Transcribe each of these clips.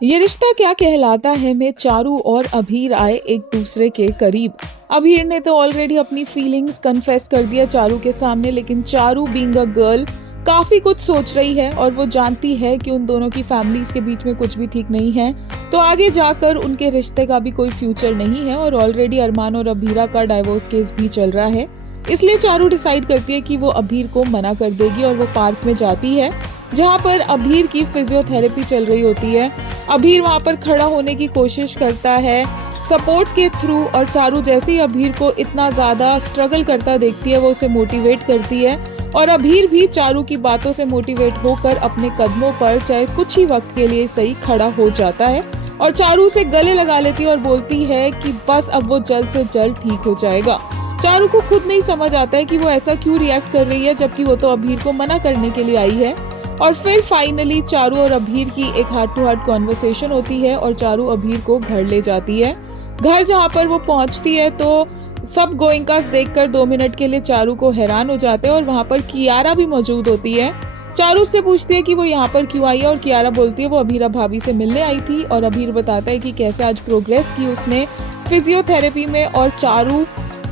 ये रिश्ता क्या कहलाता है में चारू और अभीर आए एक दूसरे के करीब। अभीर ने तो ऑलरेडी अपनी फीलिंग्स कन्फेस कर दिया चारू के सामने, लेकिन चारू बीइंग अ गर्ल काफी कुछ सोच रही है और वो जानती है कि उन दोनों की फैमिलीज के बीच में कुछ भी ठीक नहीं है, तो आगे जाकर उनके रिश्ते का भी कोई फ्यूचर नहीं है और ऑलरेडी अरमान और अभीरा का डाइवोर्स केस भी चल रहा है। इसलिए चारू डिसाइड करती है कि वो अभीर को मना कर देगी और वो पार्क में जाती है जहाँ पर अभीर की फिजियोथेरेपी चल रही होती है। अभीर वहाँ पर खड़ा होने की कोशिश करता है सपोर्ट के थ्रू, और चारू जैसे ही अभीर को इतना ज्यादा स्ट्रगल करता देखती है वो उसे मोटिवेट करती है और अभीर भी चारू की बातों से मोटिवेट होकर अपने कदमों पर चाहे कुछ ही वक्त के लिए सही खड़ा हो जाता है और चारू से गले लगा लेती है और बोलती है कि बस अब वो जल्द से जल्द ठीक हो जाएगा। चारू को खुद नहीं समझ आता है कि वो ऐसा क्यों रिएक्ट कर रही है, जबकि वो तो अभीर को मना करने के लिए आई है। और फिर फाइनली चारू और अभीर की एक हार्ट टू हार्ट कॉन्वर्सेशन होती है और चारू अभीर को घर ले जाती है। घर जहाँ पर वो पहुंचती है तो सब गोइंकास देखकर 2 मिनट के लिए चारू को हैरान हो जाते हैं और वहाँ पर कियारा भी मौजूद होती है। चारू से पूछती है कि वो यहाँ पर क्यों आई है और कियारा बोलती है वो अभीरा भाभी से मिलने आई थी, और अभीर बताता है कि कैसे आज प्रोग्रेस की उसने फिजियोथेरेपी में। और चारू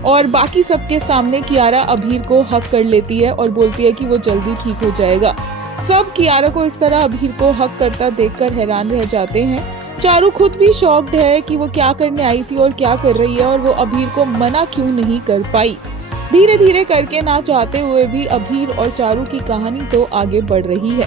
और बाकी सबके सामने कियारा अभीर को हक कर लेती है और बोलती है कि वो जल्दी ठीक हो जाएगा। सब कियारा को इस तरह अभीर को हक करता देखकर हैरान रह जाते हैं। चारू खुद भी शॉक्ड है कि वो क्या करने आई थी और क्या कर रही है और वो अभीर को मना क्यों नहीं कर पाई। धीरे धीरे करके ना चाहते हुए भी अभीर और चारू की कहानी तो आगे बढ़ रही है।